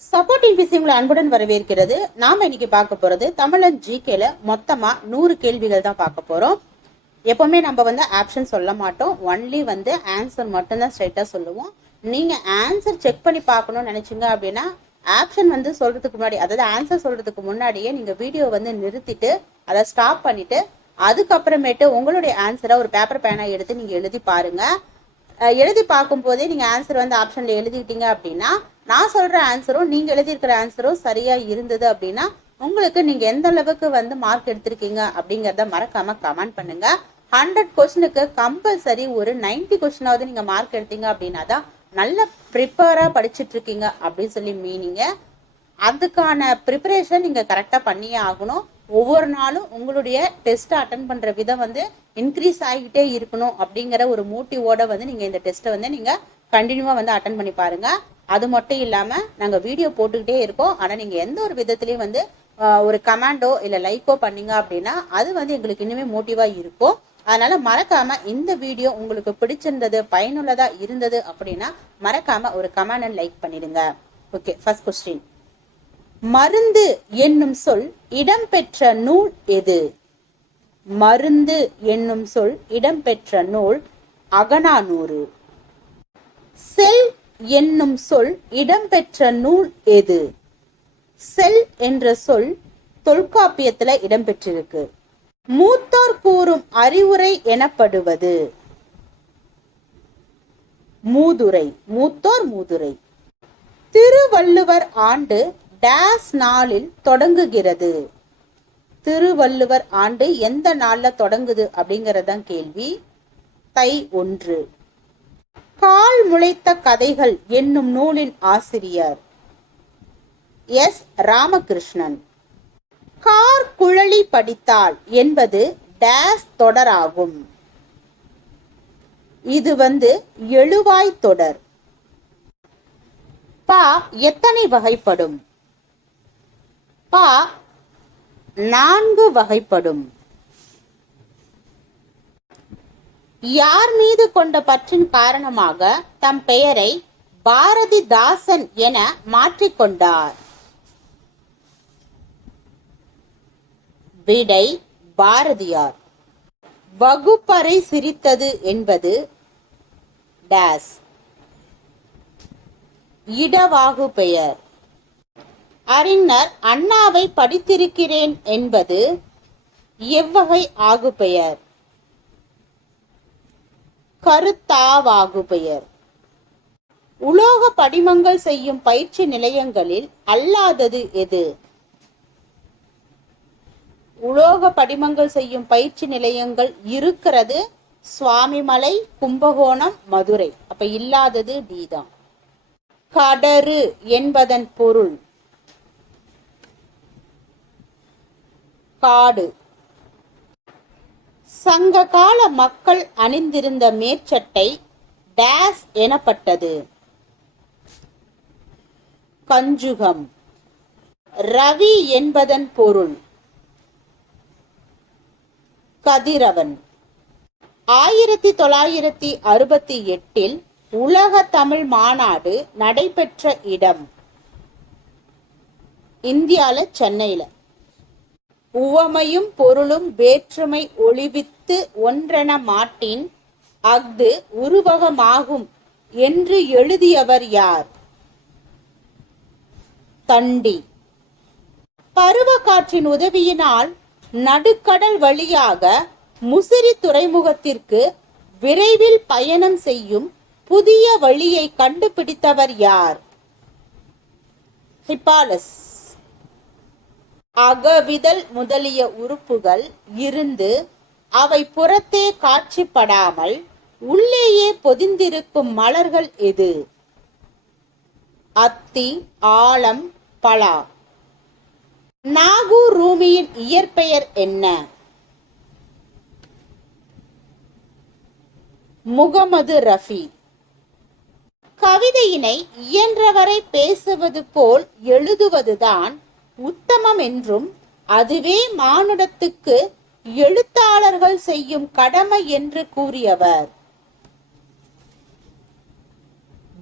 Support இன்பிசி உங்களை அன்புடன் வரவேற்கிறது. நாம இன்னைக்கு பார்க்க போறது தமிழன் ஜிகேல மொத்தமா 100 கேள்விகள் தான் பார்க்க போறோம். எப்பவுமே நம்ம ஆப்ஷன் சொல்ல மாட்டோம், ஒன்லி ஆன்சர் மட்டும்தான் ஸ்ட்ரைட்டா சொல்லுவோம். நீங்க ஆன்சர் செக் பண்ணி பார்க்கணும்னு நினைச்சீங்க அப்படின்னா ஆப்ஷன் சொல்றதுக்கு முன்னாடி, அதாவது ஆன்சர் சொல்றதுக்கு முன்னாடியே நீங்க வீடியோ நிறுத்திட்டு அதை ஸ்டாப் பண்ணிட்டு அதுக்கப்புறமேட்டு உங்களுடைய ஆன்சரை ஒரு பேப்பர் பேனா எடுத்து நீங்க எழுதி பாருங்க. எழுதி பார்க்கும் போதே நீங்க ஆன்சர் ஆப்ஷன்ல எழுதிக்கிட்டீங்க அப்படின்னா நான் சொல்ற ஆன்சரும் நீங்க எழுதியிருக்கிற ஆன்சரும் சரியா இருந்தது அப்படின்னா உங்களுக்கு நீங்க எந்த அளவுக்கு மார்க் எடுத்திருக்கீங்க அப்படிங்கறத மறக்காம கமெண்ட் பண்ணுங்க. 100 கொஸ்டினுக்கு கம்பல்சரி ஒரு 90 கொஸ்டினாவது நீங்க மார்க் எடுத்தீங்க அப்படின்னா தான் நல்ல ப்ரிப்பேரா படிச்சுட்டு இருக்கீங்க அப்படின்னு சொல்லி மீனிங்க. அதுக்கான ப்ரிப்பரேஷன் நீங்க கரெக்டா பண்ணியே ஆகணும். ஒவ்வொரு நாளும் உங்களுடைய டெஸ்ட் அட்டன் பண்ற விதம் இன்க்ரீஸ் ஆகிட்டே இருக்கணும் அப்படிங்கிற ஒரு மோட்டிவோட நீங்க இந்த டெஸ்ட்டை நீங்க கண்டினியூவா அட்டன் பண்ணி பாருங்க. அது மட்டும் இல்லாம நாங்க வீடியோ போட்டுக்கிட்டே இருக்கோம். ஆனா நீங்க எந்த ஒரு விதத்திலயும் ஒரு கமெண்டோ இல்ல லைக்கோ பண்ணீங்க அப்படின்னா அது எங்களுக்கு இன்னுமே மோட்டிவா இருக்கும். அதனால மறக்காம இந்த வீடியோ உங்களுக்கு பிடிச்சிருந்தது, பயனுள்ளதா இருந்தது அப்படின்னா மறக்காம ஒரு கமெண்ட் அண்ட் லைக் பண்ணிடுங்க. Okay, first question. மருந்து என்னும் சொல் இடம்பெற்ற நூல் எது? மருந்து என்னும் சொல் இடம்பெற்ற நூல் அகநானூறு. செல் என்னும் சொல் இடம்பெற்ற நூல் எது? செல் என்ற சொல் தொல்காப்பியத்துல இடம்பெற்றிருக்கு. மூத்தோர் கூறும் அறிவுரை எனப்படுவது மூதுரை. மூத்தோர் மூதுரை. திருவள்ளுவர் ஆண்டு டேஸ் நாளில் தொடங்குகிறது? திருவள்ளுவர் ஆண்டு எந்த நாள்ல தொடங்குது அப்படிங்கறதான் கேள்வி. தை 1. கால் முளைத்த கதைகள் என்னும் நூலின் ஆசிரியர் எஸ். ராமகிருஷ்ணன். கார் குழலி படித்தால் என்பது டேஸ் தொடராகும்? இது எழுவாய் தொடர். பா எத்தனை வகைப்படும்? பா 4 வகைப்படும். யார் மீது கொண்ட பற்றின் காரணமாக தம் பெயரை பாரதிதாசன் என மாற்றிக்கொண்டார்? விடை பாரதியார். வகுப்பறை சிரித்தது என்பது டேஸ் இடவாகு பெயர். அறிஞர் அண்ணாவை படித்திருக்கிறேன் என்பது எவ்வகை ஆகு பெயர்? கருத்தாவாகு பெயர். உலோக படிமங்கள் செய்யும் பயிற்சி நிலையங்களில் அல்லாதது எது? உலோக படிமங்கள் செய்யும் பயிற்சி நிலையங்கள் இருக்கிறது சுவாமிமலை, கும்பகோணம், மதுரை. அப்ப இல்லாதது டி தான். கடறு என்பதன் பொருள் காடு. சங்க கால மக்கள் அணிந்திருந்த மேற்சட்டை டேஸ் எனப்பட்டது? கஞ்சுகம். ரவி என்பதன் பொருள் கதிரவன். 1968 உலக தமிழ் மாநாடு நடைபெற்ற இடம் இந்தியால சென்னையில. உவமையும் பொருளும் வேற்றுமை ஒளிவித்து ஒன்றென மாட்டின் அஃது உருவகமாகும் என்று எழுதியவர் யார்? தண்டி. பருவ காற்றின் உதவியினால் நடுக்கடல் வழியாக முசிறி துறைமுகத்திற்கு விரைவில் பயணம் செய்யும் புதிய வழியை கண்டுபிடித்தவர் யார்? ஹிப்பாலஸ். அகவிதழ் முதலிய உறுப்புகள் இருந்து அவை புறத்தே காட்சிப்படாமல் உள்ளேயே பொதிந்திருக்கும் மலர்கள் எது? அத்தி, ஆலம், பலா. நாகூர் ரூமியின் இயற்பெயர் என்ன? முகமது ரஃபி. கவிதையினை இயன்றவரை பேசுவது போல் எழுதுவதுதான் உத்தமம் என்றும் அதுவே மானுடத்துக்கு எழுத்தாளர்கள் செய்யும் கடமை என்று கூறியவர்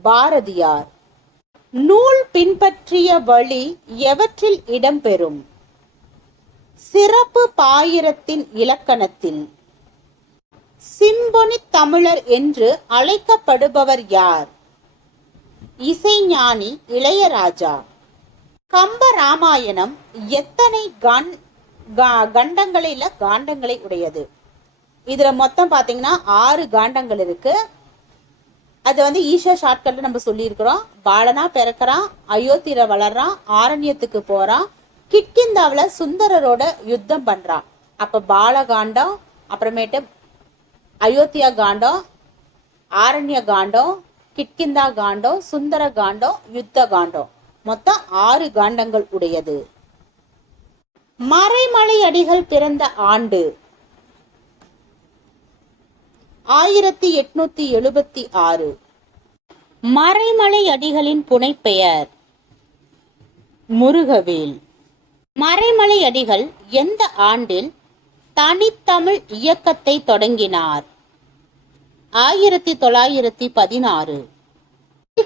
பாரதியார். நூல் பின்பற்ற பற்றிய வழி எவற்றில் இடம்பெறும்? சிறப்பு பாயிரத்தின் இலக்கணத்தில். சிம்பொனி தமிழர் என்று அழைக்கப்படுபவர் யார்? இசைஞானி இளையராஜா. கம்ப ராமாயணம் எத்தனை காண்டங்களை உடையது? இதுல மொத்தம் பாத்தீங்கன்னா 6 காண்டங்கள் இருக்கு. அது ஈஸியா ஷார்ட்கட்ல நம்ம சொல்லியிருக்கிறோம். பாலனா பிறக்கிறான், அயோத்தியில வளர்றான், ஆரண்யத்துக்கு போறான், கிட்கிந்தாவில சுந்தரரோட யுத்தம் பண்றான். அப்ப பாலகாண்டம், அப்புறமேட்டு அயோத்தியா காண்டம், ஆரண்ய காண்டம், கிட்கிந்தா காண்டம், சுந்தர காண்டம், யுத்த காண்டம், மொத்தம் 6 காண்டங்கள் உடையது. மறைமலை அடிகள் பிறந்த ஆண்டு 1876. மறைமலை அடிகளின் புனைப்பெயர் முருகவேல். மறைமலை அடிகள் எந்த ஆண்டில் தனித்தமிழ் இயக்கத்தை தொடங்கினார்? 1916.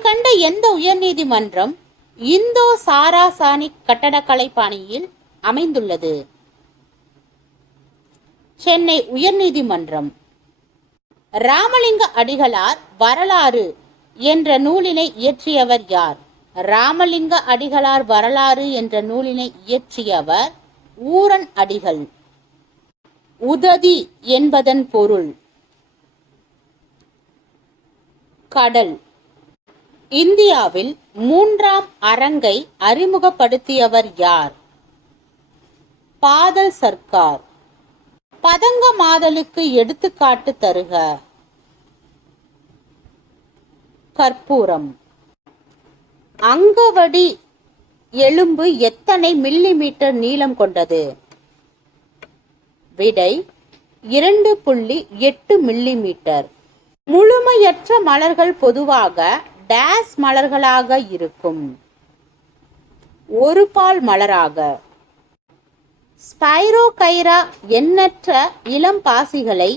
கண்ட எந்த உயர்நீதிமன்றம் இந்தோ சாராசானிக் கட்டடக்கலை பாணியில் அமைந்துள்ளது? சென்னை உயர்நீதிமன்றம். ராமலிங்க அடிகளார் வரலாறு என்ற நூலினை இயற்றியவர் யார்? ராமலிங்க அடிகளார் வரலாறு என்ற நூலினை இயற்றியவர் ஊரன் அடிகள். உததி என்பதன் பொருள் கடல். இந்தியாவில் 3ஆம் அரங்கை அறிமுகப்படுத்தியவர் யார்? பாதல் சர்க்கார். பதங்கமாதலுக்கு எடுத்துக்காட்டு தருக. கற்பூரம். அங்கவடி எலும்பு எத்தனை மில்லிமீட்டர் நீளம் கொண்டது? விடை 2.8 மில்லிமீட்டர். முழுமையற்ற மலர்கள் பொதுவாக டேஸ் மலர்களாக இருக்கும். ஒரு பால் மலராக. ஸ்பைரோகைரா எண்ணற்ற இளம் பாசிகளை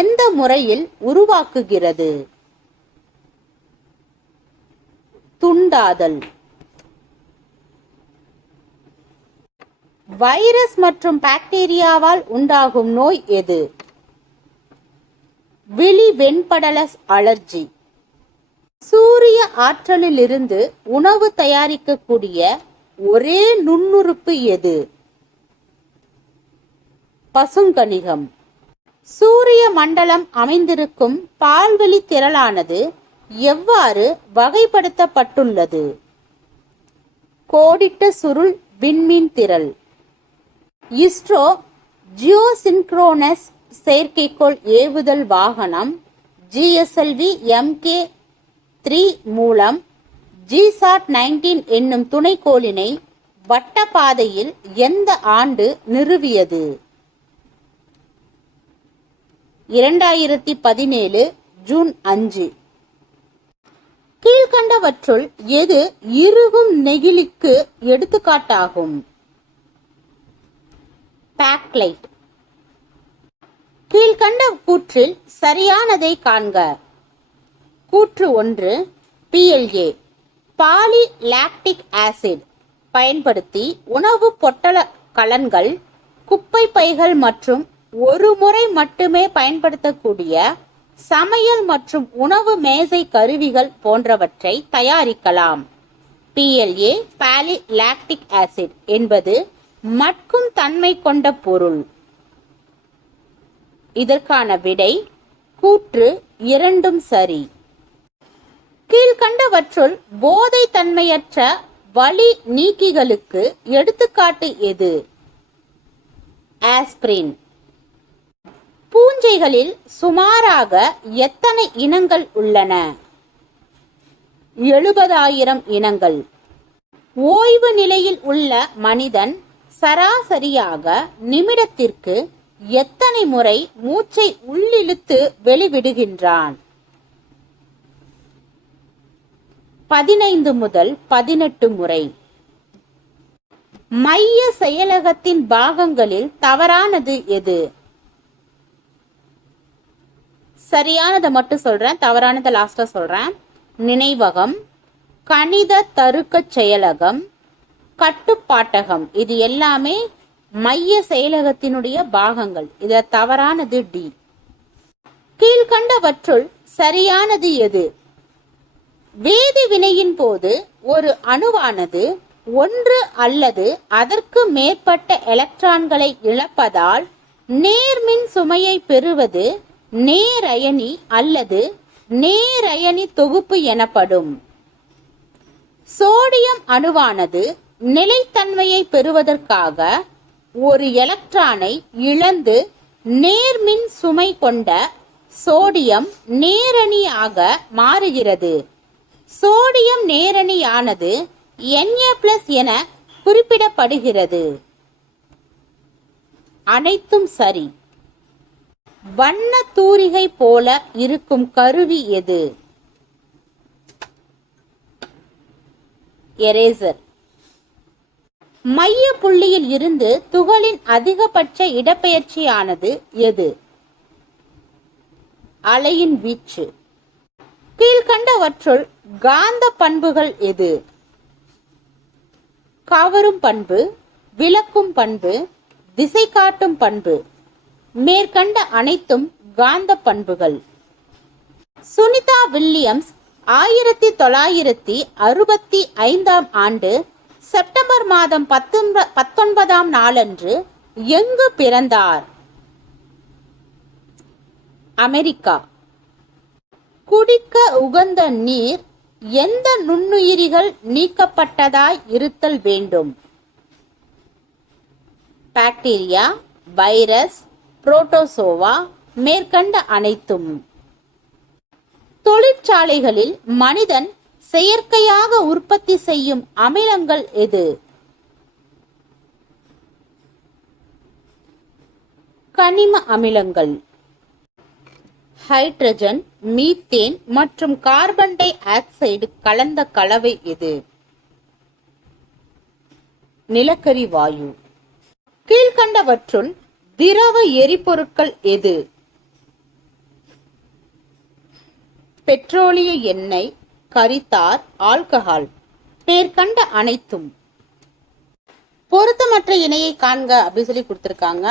எந்த முறையில் உருவாக்குகிறது? துண்டாதல். வைரஸ் மற்றும் பாக்டீரியாவால் உண்டாகும் நோய் எது? விழி வெண்படல அலர்ஜி. சூரிய ஆற்றலிலிருந்து உணவு தயாரிக்கக்கூடிய ஒரே நுண்ணுறுப்பு எது? பசுங்கணிகம். சூரிய மண்டலம் அமைந்திருக்கும் பால்வெளி திரளானது எவ்வாறு வகைப்படுத்தப்பட்டுள்ளது? கோடிட்ட சுருள் விண்மீன் திரள். இஸ்ரோ ஜியோசின்க்ரோனஸ் செயற்கைக்கோள் ஏவுதல் வாகனம் GSLV MK3 மூலம் GSAT-19 என்னும் துணைக்கோளினை வட்டப்பாதையில் எந்த ஆண்டு நிறுவியது? 2017 ஜூன் 5. கீழ்கண்டவற்றுள் எது இறுகும் நெகிழிக்கு எடுத்துக்காட்டாகும்? பாக்லைட். கீழ்கண்ட கூற்றில் சரியானதை காண்க. கூற்று 1. PLA பாலி லாக்டிக் ஆசிட் பயன்படுத்தி உணவு பொட்டல கலன்கள், குப்பை பைகள் மற்றும் ஒரு முறை மட்டுமே பயன்படுத்தக்கூடிய சமையல் மற்றும் உணவு மேசை கருவிகள் போன்றவற்றை தயாரிக்கலாம். PLA பாலி லாக்டிக் ஆசிட் என்பது மட்கும் தன்மை கொண்ட பொருள். இதற்கான விடை கூற்று 2 சரி. கீழ்கண்டவற்றுள் போதை தன்மையற்ற வலி நீக்கிகளுக்கு எடுத்துக்காட்டு எது? ஆஸ்பிரின். பூஞ்சைகளில் சுமாராக எத்தனை இனங்கள் உள்ளன? 70,000 இனங்கள். ஓய்வு நிலையில் உள்ள மனிதன் சராசரியாக நிமிடத்திற்கு எத்தனை முறை மூச்சை உள்ளிழுத்து வெளிவிடுகின்றான்? 15 முதல் 18 முறை. மைய செயலகத்தின் பாகங்களில் தவறானது எது? சரியானதை மட்டும் சொல்றேன், தவறானதை லாஸ்டா சொல்றேன். நினைவகம், கணித தருக்கச் செயலகம், கட்டுப்பாட்டகம், இது எல்லாமே மைய செயலகத்தினுடைய பாகங்கள். இத தவறானது டி. கீழ்கண்டவற்றுள் சரியானது எது? வேதி வினையின் போது ஒரு அணுவானது ஒன்று அல்லது அதற்கு மேற்பட்ட எலக்ட்ரான்களை இழப்பதால் நேர்மின் சுமையை பெறுவது நேரயனி அல்லது நேரயனி தொகுப்பு எனப்படும். சோடியம் அணுவானது நிலைத்தன்மையை பெறுவதற்காக ஒரு எலக்ட்ரானை இழந்து நேர்மின் சுமை கொண்ட சோடியம் நேரணியாக மாறுகிறது. சோடியம் நேரணியானது Na+ என குறிப்பிடப்படுகிறது. அனைத்தும் சரி. வண்ண தூரிகை போல இருக்கும் கருவி எது? எரேசர். மைய புள்ளியில் இருந்து துகளின் அதிகபட்ச இடப்பெயர்ச்சியானது எது? அலையின் வீச்சு. கீழ்கண்டவற்றுள் காந்த பண்புகள் எது? கவரும் பண்பு, விலக்கும் பண்பு, திசை காட்டும் பண்பு. மேற்கண்ட அனைத்தும் காந்த பண்புகள். சுனிதா வில்லியம்ஸ் 1965 ஆண்டு செப்டம்பர் மாதம் 19ஆம் நாளன்று எங்கு பிறந்தார்? அமெரிக்கா. குடிக்க உகந்த நீர் எந்த நுண்ணுயிரிகள் நீக்கப்பட்டதாய் இருத்தல் வேண்டும்? Bacteria, virus, protozoa. மேற்கண்ட அனைத்தும். தொழிற்சாலைகளில் மனிதன் செயற்கையாக உற்பத்தி செய்யும் அமிலங்கள் எது? கனிம அமிலங்கள். ஹைட்ரஜன், மீத்தேன் மற்றும் கார்பன் டை ஆக்சைடு கலந்த கலவை எது? நிலக்கரி வாயு. கீழ்கண்டவற்றுள் திரவ எரிபொருட்கள் எது? பெட்ரோலிய எண்ணெய், கரித்தார், ஆல்கஹால். மேற்கண்ட அனைத்தும். பொருத்தமற்ற இணையை காண்க அப்படின்னு சொல்லி கொடுத்திருக்காங்க.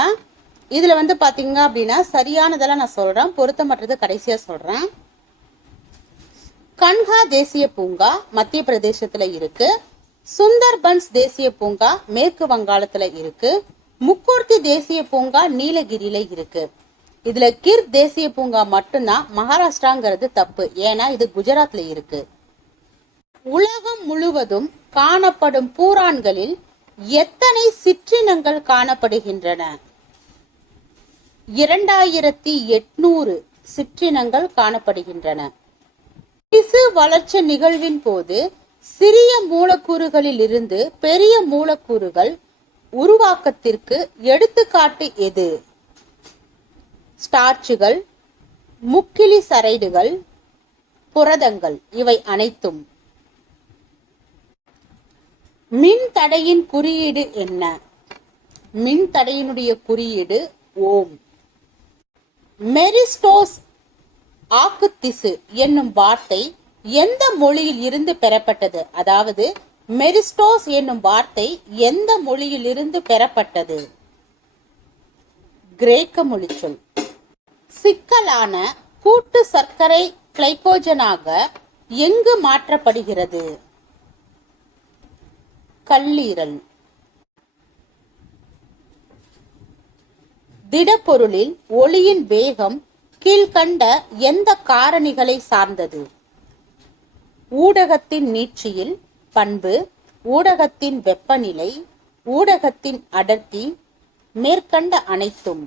இதுல பாத்தீங்க அப்படின்னா சரியானதெல்லாம் நான் சொல்றேன், பொருத்தமற்றது கடைசியா சொல்றேன். கன்ஹா தேசிய பூங்கா மத்திய பிரதேசத்துல இருக்கு. சுந்தர்பன்ஸ் தேசிய பூங்கா மேற்கு வங்காளத்துல இருக்கு. முக்கூர்த்தி தேசிய பூங்கா நீலகிரியில இருக்கு. இதுல கிர் தேசிய பூங்கா மட்டும்தான் மகாராஷ்டிராங்கிறது தப்பு, ஏன்னா இது குஜராத்ல இருக்கு. உலகம் முழுவதும் காணப்படும் பூரான்களில் எத்தனை சிற்றினங்கள் காணப்படுகின்றன? 2800 சிற்றினங்கள் காணப்படுகின்றன. திசு வளர்ச்சி நிகழ்வின் போது சிறிய மூலக்கூறுகளில் இருந்து பெரிய மூலக்கூறுகள் உருவாக்கத்திற்கு எடுத்துக்காட்டு எது? ஸ்டார்ச்சுகள், முக்கிலி சரைடுகள், புரதங்கள். இவை அனைத்தும். மின்தடையின் குறியீடு என்ன? மின்தடையினுடைய குறியீடு ஓம். மெரிஸ்டோஸ் ஆக்குத்திசு என்னும் வார்த்தை எந்த மொழியில் இருந்து பெறப்பட்டது? அதாவது மெரிஸ்டோஸ் என்னும் வார்த்தை எந்த மொழியில் இருந்து பெறப்பட்டது? கிரேக்க மொழிச்சொல். சிக்கலான கூட்டு சர்க்கரை கிளைகோஜனாக எங்கு மாற்றப்படுகிறது? கல்லீரல். திடப்பொருளில் ஒளியின் வேகம் கீழ்கண்ட எந்த காரணிகளை சார்ந்தது? ஊடகத்தின் நீட்சியில் பண்பு, ஊடகத்தின் வெப்பநிலை, ஊடகத்தின் அடர்த்தி. மேற்கண்ட அனைத்தும்.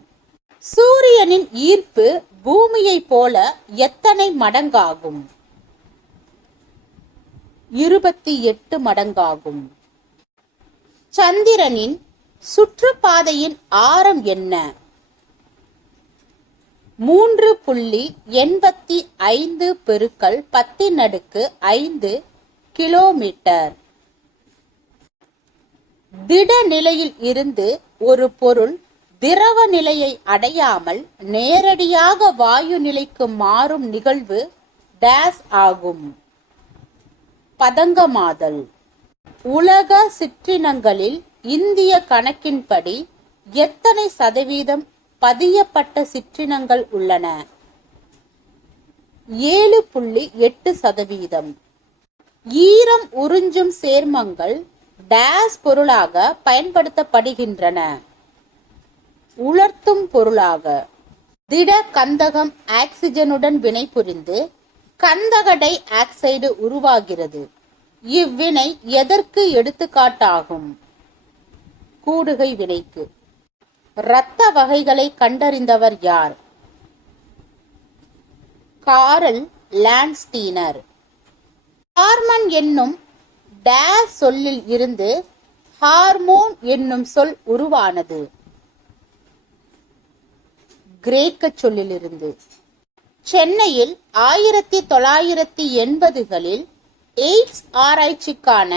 சூரியனின் ஈர்ப்பு பூமியை போல எத்தனை மடங்காகும்? 28 மடங்காகும். சந்திரனின் சுற்றுப்பாதையின் ஆரம் என்ன? 3.85 பெருக்கல் 10⁵ கிலோமீட்டர். திட நிலையில் இருந்து ஒரு பொருள் திரவ நிலையை அடையாமல் நேரடியாக வாயு நிலைக்கு மாறும் நிகழ்வு டேஸ் ஆகும். பதங்கமாதல். உலக சிற்றினங்களில் இந்திய கணக்கின்படி எத்தனை சதவீதம் பதியப்பட்ட சிற்றினங்கள் உள்ளன? 7.8%. ஈரம் உறிஞ்சும் சேர்மங்கள் டேஸ் பொருளாக பயன்படுத்தப்படுகின்றன? உலர்த்தும் பொருளாக. திட கந்தகம் ஆக்சிஜனுடன் வினைபுரிந்து கந்தக டை ஆக்சைடு உருவாகிறது. இவ்வினை எதற்கு எடுத்துக்காட்டாகும்? கூடுகை வினைக்கு. இரத்த வகைகளை கண்டறிந்தவர் யார்? காரல் லாண்ட்ஸ்டீனர். ஹார்மன் என்னும் டேஸ் சொல்லில் இருந்து ஹார்மோன் என்னும் சொல் உருவானது? கிரேக்க சொல்லிலிருந்து. சென்னையில் 1980களில் எய்ட்ஸ் ஆராய்ச்சிக்கான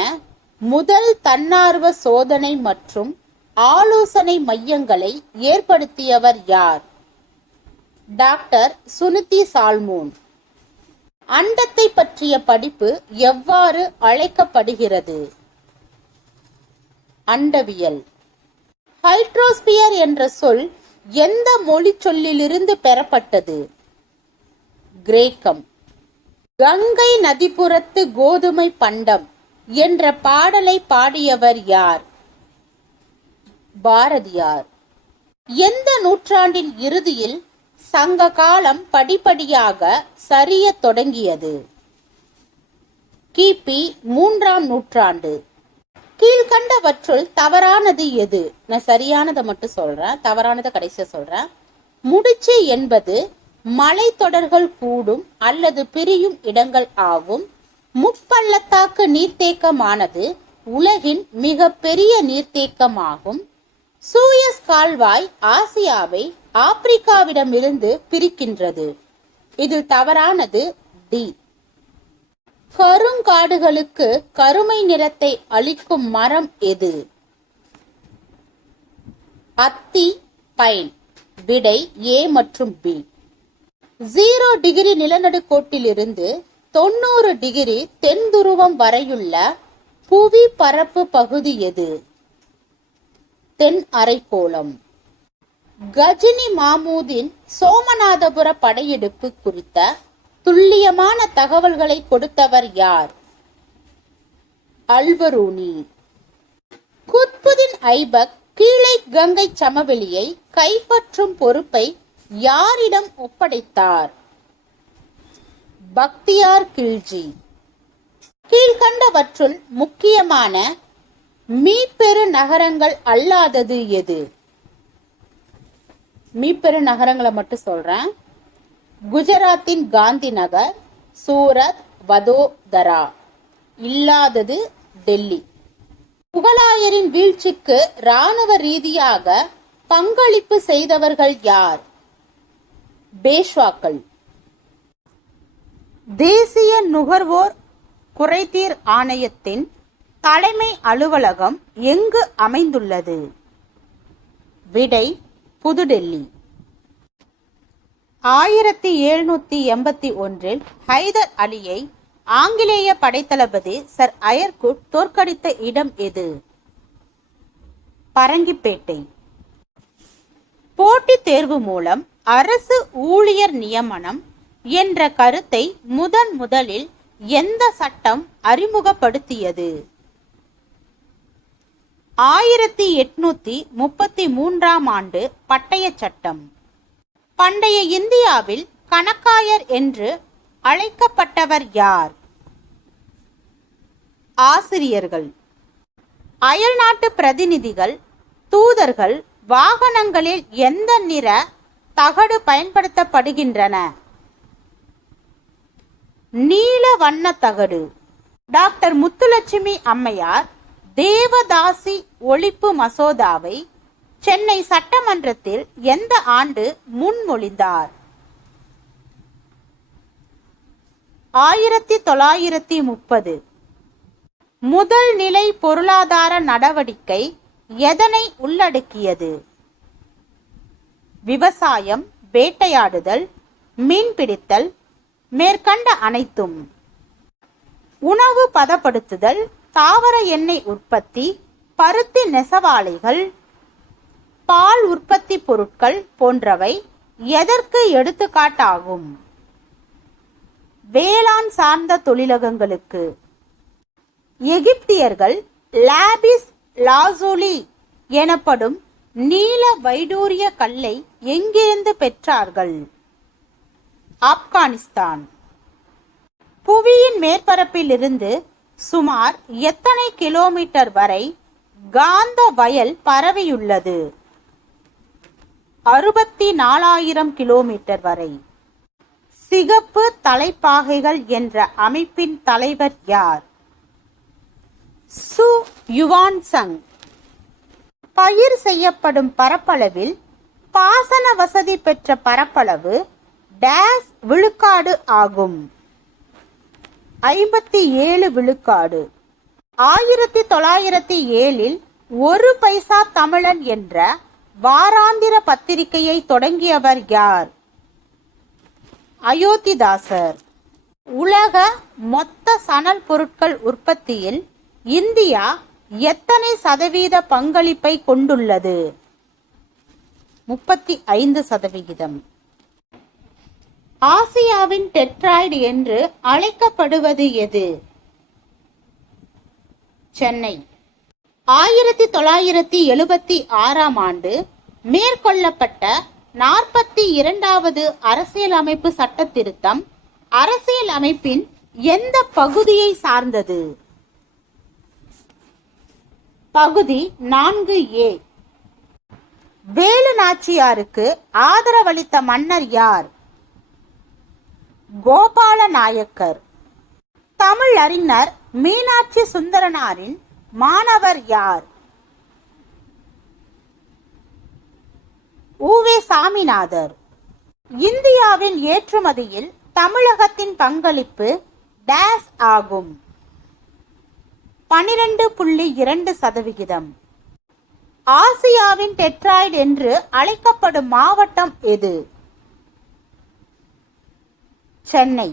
முதல் தன்னார்வ சோதனை மற்றும் ஆலோசனை மையங்களை ஏற்படுத்தியவர் யார்? Doctor Suniti Salmon. அண்டத்தை பற்றிய படிப்பு எவ்வாறு அழைக்கப்படுகிறது? அண்டவியல். ஹைட்ரோஸ்பியர் என்ற சொல் எந்த மொழி சொல்லிலிருந்து பெறப்பட்டது? கிரேக்கம். கங்கை நதிப்புறத்து கோதுமை பண்டம் என்ற பாடலை பாடியவர் யார்? பாரதியார். எந்த நூற்றாண்டின் இறுதியில் சங்க காலம் படிப்படியாக சரிய தொடங்கியது? கிபி 3ஆம் நூற்றாண்டு. கீழ்கண்டவற்றுள் தவறானது எது? நான் சரியானதை மட்டும் சொல்றேன், தவறானதை கடைசியா சொல்றேன். முடிச்சு என்பது மலைத்தொடர்கள் கூடும் அல்லது பிரியும் இடங்கள் ஆகும். முப்பள்ளத்தாக்கு நீர்த்தேக்கமானது உலகின் மிக பெரிய நீர்த்தேக்கமாகும். சூயஸ் கால்வாய் ஆசியாவை ஆப்பிரிக்காவிடமிருந்து பிரிக்கின்றது. இதில் தவறானது டி. கருங்காடுகளுக்கு கருமை நிறத்தை அளிக்கும் மரம் எது? அத்தி, பைன். விடை ஏ மற்றும் பி. 0 டிகிரி நிலநடுக்கோட்டிலிருந்து 90 டிகிரி தென் துருவம் வரையுள்ள புவி பரப்பு பகுதி எது? தென் அரைக்கோளம். கஜினி மாமூதின் சோமநாதபுர படையெடுப்பு குறித்த துல்லியமான தகவல்களை கொடுத்தவர் யார்? அல்பரூனி. குத்புதீன் ஐபக் கீழே கங்கை சமவெளியை கைப்பற்றும் பொறுப்பை யாரிடம் ஒப்படைத்தார்? பக்தியார் கில்ஜி. கீழ்கண்டவற்றுள் முக்கியமான மீப்பெரு நகரங்கள் அல்லாதது எது? மீப்பெரு நகரங்களை மட்டும் சொல்றேன். குஜராத்தின் காந்தி நகர், சூரத், வதோதரா. இல்லாதது டெல்லி. முகலாயரின் வீழ்ச்சிக்கு இராணுவ ரீதியாக பங்களிப்பு செய்தவர்கள் யார்? பேஷ்வாக்கள். தேசிய நுகர்வோர் குறைதீர் ஆணையத்தின் தலைமை அலுவலகம் எங்கு அமைந்துள்ளது? விடை புதுடெல்லி. 1781 ஹைதர் அலியை ஆங்கிலேய படைத்தளபதி சர் அயர்குட் தோற்கடித்த இடம் எது? பரங்கிப்பேட்டை. போட்டித் தேர்வு மூலம் அரசு ஊழியர் நியமனம் என்ற கருத்தை முதலில் எந்த சட்டம் அறிமுகப்படுத்தியது? 1833ஆம் ஆண்டு பட்டய சட்டம். பண்டைய இந்தியாவில் கணக்காயர் என்று அழைக்கப்பட்டவர் யார்? ஆசிரியர்கள். அயல்நாட்டு பிரதிநிதிகள், தூதர்கள் வாகனங்களில் எந்த நிற தகடு பயன்படுத்தப்படுகின்றன? நீல வண்ண தகடு. டாக்டர் முத்துலட்சுமி அம்மையார் தேவதாசி ஒழிப்பு மசோதாவை சென்னை சட்டமன்றத்தில் எந்த ஆண்டு முன்மொழிந்தார்? 1930. முதல் நிலை பொருளாதார நடவடிக்கை எதனை உள்ளடக்கியது? விவசாயம், வேட்டையாடுதல், மீன்பிடித்தல், மேற்கண்ட அனைத்தும். உணவு பதப்படுத்துதல், தாவர எண்ணெய் உற்பத்தி, பருத்தி நெசவாலைகள், பால் உற்பத்தி பொருட்கள் போன்றவை எதற்கு எடுத்துக்காட்டாகும்? வேளாண் சார்ந்த தொழிலகங்களுக்கு. எகிப்தியர்கள் லாபிஸ் லாசூலி எனப்படும் நீல வைடூரிய கல்லை எங்கிருந்து பெற்றார்கள்? ஆப்கானிஸ்தான். புவியின் மேற்பரப்பில் இருந்து சுமார் எத்தனை கிலோமீட்டர் வரை காந்த வயல் பரவியுள்ளது? 64,000 கிலோமீட்டர் வரை. சிகப்பு தலைப்பாகைகள் என்ற அமைப்பின் தலைவர் யார்? சு யுவான் சங். பயிர் செய்யப்படும் பரப்பளவில் பாசன வசதி பெற்ற பரப்பளவு டேஸ் விழுக்காடு ஆகும்? 57 விழுக்காடு. 1907 ஒரு பைசா தமிழன் என்ற வாராந்திர பத்திரிகையை தொடங்கியவர் யார்? அயோத்திதாசர். உலக மொத்த சணல் பொருட்கள் உற்பத்தியில் இந்தியா எத்தனை சதவீத பங்களிப்பை கொண்டுள்ளது? 35%. ஆசியாவின் டெட்ராய்டு என்று அழைக்கப்படுவது எது? சென்னை. 1976 ஆண்டு மேற்கொள்ளப்பட்ட 42வது அரசியலமைப்பு சட்ட திருத்தம் அரசியல் அமைப்பின் எந்த பகுதியை சார்ந்தது? பகுதி 4A. வேலு நாச்சியாருக்கு ஆதரவளித்த மன்னர் யார்? கோபால நாயக்கர். தமிழ் அறிஞர் மீனாட்சி சுந்தரனாரின் மாணவர் யார்? உவே சாமிநாதர். இந்தியாவின் ஏற்றுமதியில் தமிழகத்தின் பங்களிப்பு டேஸ் ஆகும்? 12.2%. ஆசியாவின் டெட்ராய்டு என்று அழைக்கப்படும் மாவட்டம் எது? சென்னை.